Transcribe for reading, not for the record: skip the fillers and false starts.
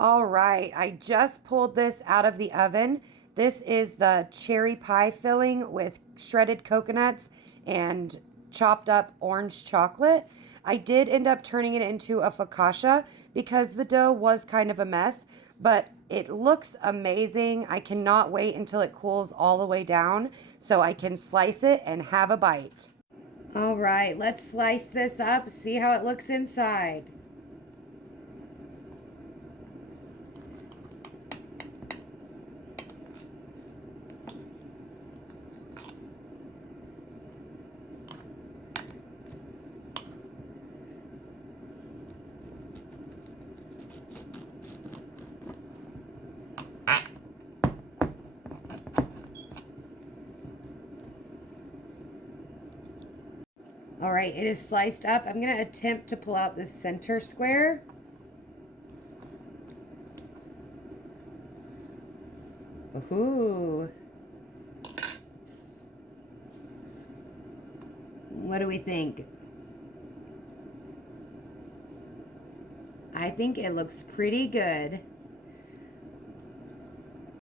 All right, I just pulled this out of the oven. This is the cherry pie filling with shredded coconuts and chopped up orange chocolate. I did end up turning it into a focaccia because the dough was kind of a mess, but it looks amazing. I cannot wait until it cools all the way down so I can slice it and have a bite. All right, let's slice this up, see how it looks inside. All right, it is sliced up. I'm going to attempt to pull out the center square. Ooh. What do we think? I think it looks pretty good.